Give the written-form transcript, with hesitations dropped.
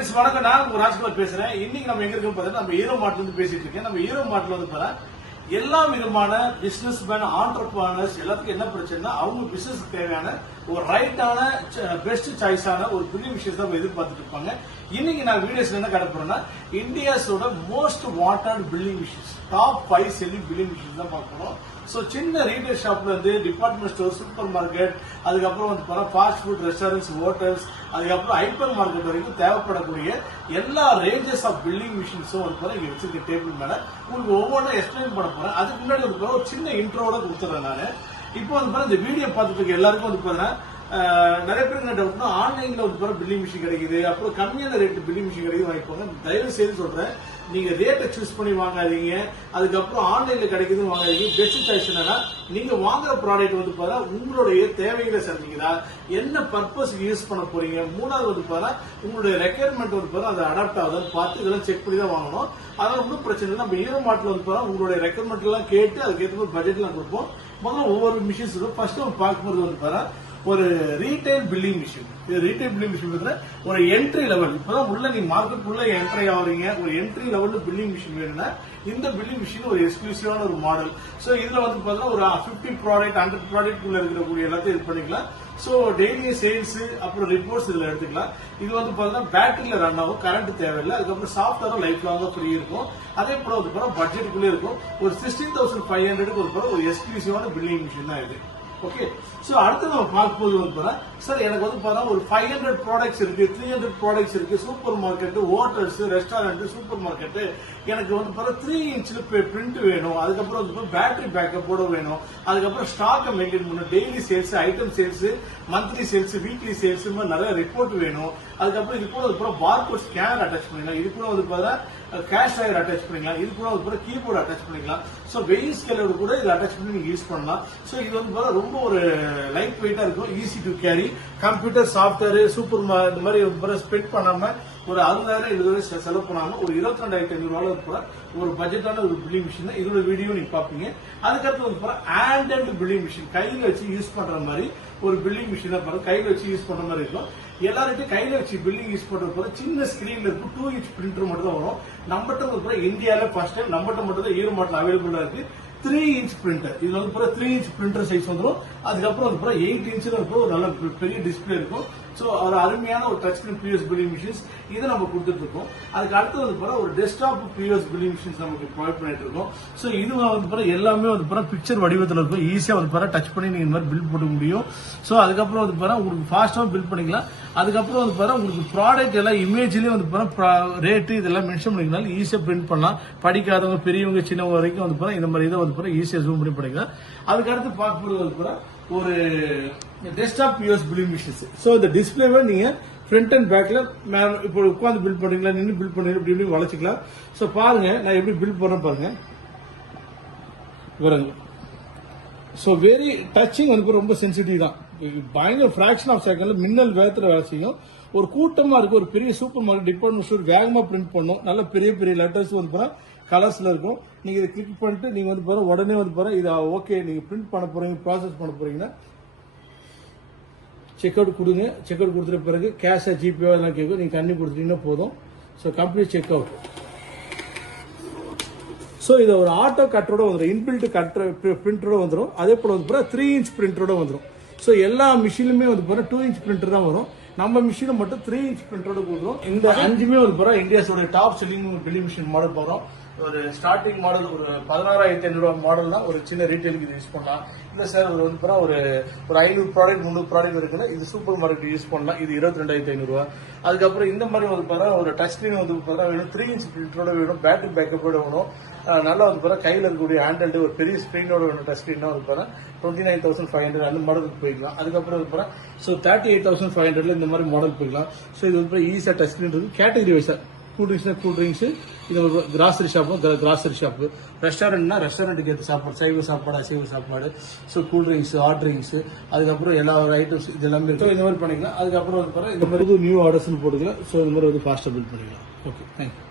Friends வணக்கம், நான் உங்க ராஜ்குமார் பேசுறேன். இன்னைக்கு நம்ம எங்க இருக்கோம் பார்த்தா நம்ம ஹீரோ மார்ட்ல இருந்து பேசிட்டு இருக்கேன். நம்ம ஹீரோ மார்ட்ல வந்து பாத்தா எல்லா விதமான பிசினஸ் மேன் ஆண்டர்பிரனர்ஸ் எல்லாத்துக்கும் என்ன பிரச்சனைனா அவங்க பிசினஸ் தேவையான ஒரு ரைட்டான பெஸ்ட் சாய்ஸான ஒரு புதிய விஷயத்தை தான் எதிர்பார்த்துட்டு இருப்பாங்க. இன்னைக்கு நான் வீடியோஸ்ல என்ன காட்ட போறேன்னா இந்தியாஸோட most wanted building machines, top 5 selling building machines தான் பார்க்கணும். ஸோ சின்ன ரீட்டைல் ஷாப்ல இருந்து டிபார்ட்மெண்ட் ஸ்டோர், சூப்பர் மார்க்கெட், அதுக்கப்புறம் வந்து ஃபாஸ்ட் ஃபுட் ரெஸ்டாரண்ட்ஸ், ஹோட்டல்ஸ், அதுக்கப்புறம் ஹைப்பர் மார்க்கெட் வரைக்கும் தேவைப்படக்கூடிய எல்லா ரேஞ்சஸ் ஆஃப் பில்டிங் மிஷின்ஸும் வந்து இங்க வச்சிருக்க டேபிள் மேல உங்களுக்கு ஒவ்வொன்றும் எக்ஸ்பிளைன் பண்ண போறேன். அதுக்கு முன்னாடி வந்து ஒரு சின்ன இன்ட்ரோட கொடுத்துறேன் நான். இப்போ வந்து இந்த வீடியோ பார்த்துட்டு இருக்க எல்லாருக்கும் வந்து பாத்தீங்கன்னா நிறைய பேர் என்ன டவுட்னா ஆன்லைன்ல வந்து பில்டிங் மிஷின் கிடைக்குது, அப்புறம் கம்மியான ரேட் பில்டிங் மிஷின் கிடைக்குது வாங்கிக்கோங்க. தயவு செய்து சொல்றேன், நீங்க ரேட்டை சூஸ் பண்ணி வாங்காதீங்க, அதுக்கப்புறம் ஆன்லைன்ல கிடைக்குதுன்னு வாங்காதீங்க. பெஸ்ட் சாய்ஸ் என்னன்னா நீங்க வாங்குற ப்ராடக்ட் வந்து பாத்தா உங்களுடைய தேவைகளை சந்திக்குதா, என்ன பர்பஸ்க்கு யூஸ் பண்ண போறீங்க, மூணாவது வந்து பாத்தா உங்களுடைய ரெக்யர்மெண்ட் வந்து பாத்தா அதை அடாப்ட் ஆகுதுன்னு பார்த்து இதெல்லாம் செக் பண்ணி தான் வாங்கணும். அதனால ஒன்றும் பிரச்சனை இல்லை. நம்ம ஹீரோ மார்ட்ல வந்து பாத்தா உங்களுடைய ரெக்யர்மெண்ட் எல்லாம் கேட்டு அதுக்கேற்ற மாதிரி பட்ஜெட் எல்லாம் கொடுப்போம். முதல்ல ஒவ்வொரு மிஷின்ஸ் ஃபர்ஸ்ட் நம்ம பார்க்கும்போது வந்து பாத்தா ஒரு ரீட்டைல் பில்டிங் மிஷின். இது ரீட்டைல் பில்டிங் மிஷின் ஒரு என்ட்ரி லெவல். இப்பதான் உள்ள நீ மார்க்கெட் உள்ள என்ட்ரி ஆகுறீங்க, ஒரு என்ட்ரி லெவல் பில்டிங் மிஷின் வேணும்னா இந்த பில்டிங் மிஷின் ஒரு எக்ஸ்க்ளூசிவான ஒரு மாடல். சோ இதுல வந்து பாத்தீங்கன்னா ஒரு 50 ப்ராடக்ட் 100 ப்ராடக்ட் உள்ள இருக்கக்கூடிய எல்லாத்தையும் இது பண்ணிக்கலாம். சோ டெய்லி சேல்ஸ் அப்புறம் ரிப்போர்ட்ஸ் இதுல எடுத்துக்கலாம். இது வந்து பாத்தீங்கன்னா பேட்டரியில ரன் ஆகும், கரண்ட் தேவையில்லை. அதுக்கப்புறம் சாஃப்ட்வேரும் லைஃப் லாங்கா ஃப்ரீ இருக்கும். அதே போல வந்து பட்ஜெட்டுக்குள்ளே இருக்கும். ஒரு 16,500 ஒரு எக்ஸ்க்ளூசிவான பில்டிங் மிஷின் தான் இது. ஓகே, சோ அடுத்து நம்ம பார்க்கும்போது வந்து சார் எனக்கு வந்து பாத்தா ஒரு 500 ப்ராடக்ட்ஸ் இருக்கு, 300 ப்ராடக்ட்ஸ் இருக்கு, super market, hotels, restaurant, super market, எனக்கு வந்து பாத்தா 3 இன்ச்ல பிரிண்ட் வேணும், அதுக்கப்புறம் வந்து பேட்டரி பேக்கப்போட வேணும், அதுக்கப்புறம் ஸ்டாக்கை மெயின்டைன் பண்ணணும், daily sales, item sales, monthly sales, weekly sales, நிறைய ரிப்போர்ட் வேணும். அதுக்கப்புறம் இது கூட பார்கோட் ஸ்கேனர் அட்டாச் பண்ணிக்கலாம், இது கூட வந்து பாத்தா கேஷ் ட்ரைவர் அட்டாச் பண்ணிக்கலாம், இது கூட வந்து கீபோர்டு அட்டாச் பண்ணிக்கலாம். சோ வெயில் ஸ்கேலோட கூட இது அட்டாச் பண்ணி நீங்க யூஸ் பண்ணலாம். சோ இது வந்து ரொம்ப ஒரு லைட் வெயிட்டா இருக்கும், easy to carry. Computer, software, super இந்த மாதிரி ஸ்பெண்ட் பண்ணாம ஒரு 60,000 செலவு பண்ணாம ஒரு 22,500 ஒரு பட்ஜெட்டான ஒரு பில்டிங் மிஷின். இதோட வீடியோ நீங்க பாப்பீங்க. அதுக்கப்புறம் வந்து ஹேண்ட் அண்ட் பில்டிங் மிஷின், கையில வச்சு யூஸ் பண்ற மாதிரி ஒரு பில்டிங் மிஷின் தான் கையில வச்சு யூஸ் பண்ற மாதிரி இருக்கும். எல்லார்ட்டையும் கையில வச்சு பில்டிங் யூஸ் பண்றது சின்ன ஸ்கிரீன்ல இருக்கும். 2 இன்ச் பிரிண்டர் மட்டும் தான் வரும். நம்மகிட்ட இந்தியாவில ஃபர்ஸ்ட் டைம் நம்மகிட்ட மட்டும் தான் ஹீரோ மார்ட்ல அவைலபிளா இருக்கு 3 இன்ச் பிரிண்டர். இது வந்து 3 இன்ச் பிரிண்டர் சைஸ் வந்துடும். அதுக்கப்புறம் வந்து 8 இன்ச்ல ஒரு நல்ல பெரிய டிஸ்பிளே இருக்கும். சோ ஒரு அருமையான ஒரு touch screen PS building machines இதை நம்ம கொடுத்துட்டு இருக்கோம். அதுக்கு அடுத்து வந்து ஒரு டெஸ்க்டாப் பிஎஸ் பில்டிங் மிஷின்ஸ் நமக்கு ப்ரொவைட் பண்ணிட்டு இருக்கோம். சோ இது வந்து எல்லாமே வந்து பிக்சர் வடிவத்தில் இருக்கும். ஈஸியா வந்து டச் பண்ணி நீங்க இந்த மாதிரி பில் போட முடியும். சோ அதுக்கப்புறம் வந்து உங்களுக்கு ஃபாஸ்டா பில் பண்ணிக்கலாம். அதுக்கப்புறம் வந்து உங்களுக்கு ப்ராடக்ட் எல்லாம் இமேஜ்லயே வந்து ரேட்டு இதெல்லாம் மென்ஷன் பண்ணிக்கலாம். ஈஸியா பிரிண்ட் பண்ணலாம். படிக்காதவங்க, பெரியவங்க, சின்னவங்க வரைக்கும் வந்து இந்த மாதிரி இதை வந்து ஈஸியா ஜூம் பண்ணி பண்ணிக்கலாம். அதுக்கு அடுத்து பார்க்கும்போது வந்து ஒரு desktop PS building machines. So இந்த டிஸ்பிளேவை நீங்க ஃப்ரண்ட் அண்ட் பேக்ல இப்போ உட்காந்து பில் பண்ணீங்களா, நின்று பில் பண்ணீங்களா, இப்படி இப்படி வளைச்சிக்கலாம். சோ பாருங்க நான் எப்படி பில் பண்றேன் பாருங்க. சோ வெரி டச்சிங் வந்து ரொம்ப சென்சிட்டிவ் தான். பயங்கர பிராக்ஷன் ஆஃப் செகண்ட்ல மின்னல் வேகத்துல வேலை செய்யும். ஒரு கூட்டமா இருக்கு, ஒரு பெரிய சூப்பர் மார்க்கெட், டிபார்ட்மெண்ட் ஸ்டோர் வேகமா பிரிண்ட் பண்ணும். நல்ல பெரிய பெரிய லெட்டர்ஸ் வந்து கலர்ஸ்ல இருக்கும். நீங்க இதை கிளிக் பண்ணிட்டு நீங்க வந்து உடனே வந்து இது ஓகே நீங்க பிரிண்ட் பண்ண போறீங்க, ப்ராசஸ் பண்ண போறீங்கன்னா செக் அவுட் கொடுங்க. செக் அவுட் கொடுத்துட்ட பிறகு கேஷா ஜிபே எல்லாம் கேட்கும். நீங்க தண்ணி கொடுத்துட்டீங்கன்னா போதும். So complete check out. So இது ஒரு ஆட்டோ கட்டரோட வந்துடும், இன்பில்ட் கட்டர் பிரிண்டரோட வந்துடும். அதே போல வந்து 3 இன்ச் பிரிண்டரோட வந்துடும். ஸோ எல்லா மிஷினுமே வந்து 2 இன்ச் பிரிண்டர் தான் வரும். நம்ம மிஷினை மட்டும் 3 இன்ச் பிரிண்டரோட கொடுக்குறோம். இந்த 5மே வந்து இந்தியாஸோட top selling building machine model போறோம். ஒரு ஸ்டார்டிங் மாடல் ஒரு 16,500 மாடல் தான் ஒரு சின்ன ரீட்டைலுக்கு இது யூஸ் பண்ணலாம். இல்ல சார் ஒரு 500 ப்ராடக்ட் 300 ப்ராடக்ட் இருக்குன்னா இது சூப்பர் மார்க்கெட் யூஸ் பண்ணலாம். இது 22,500. அதுக்கப்புறம் இந்த மாதிரி வந்து ஒரு டச் ஸ்கிரீன் வந்து வேணும், 3 இன்ச் பிரிண்டரோட வேணும், பேட்டரி பேக்கப்போட வேணும், நல்லா வந்து கையில் இருக்கக்கூடிய ஹேண்டல்டு ஒரு பெரிய ஸ்கிரீனோட வேணும். டச் ஸ்கிரீன் வந்து 29,500 அந்த மாடலுக்கு போய்க்கலாம். அதுக்கப்புறம் வந்து 38,500 இந்த மாதிரி மாடல் போய்க்கலாம். ஸோ இது வந்து ஈஸியா டச் ஸ்கிரீன் இருக்கு. கேட்டகரி வைஸா கூல் ட்ரிங்க்ஸ், இது கிராசரி ஷாப்பு, கிராசரி ஷாப்பு, ரெஸ்டாரண்ட்னா ரெஸ்டாரண்ட்டுக்கு ஏற்ற சாப்பாடு, சைவ சாப்பாடு, அசைவ சாப்பாடு, so cool drinks, hot drinks, அதுக்கப்புறம் எல்லா ஐட்டம்ஸ் இது எல்லாமே இருக்கும். இந்த மாதிரி பண்ணிக்கலாம். அதுக்கப்புறம் இந்த மாதிரி நியூ ஆர்டர்ஸ் போட்டுக்கலாம். ஸோ இந்த மாதிரி ஃபாஸ்ட்டாக பில் பண்ணிக்கலாம். Okay, thank you.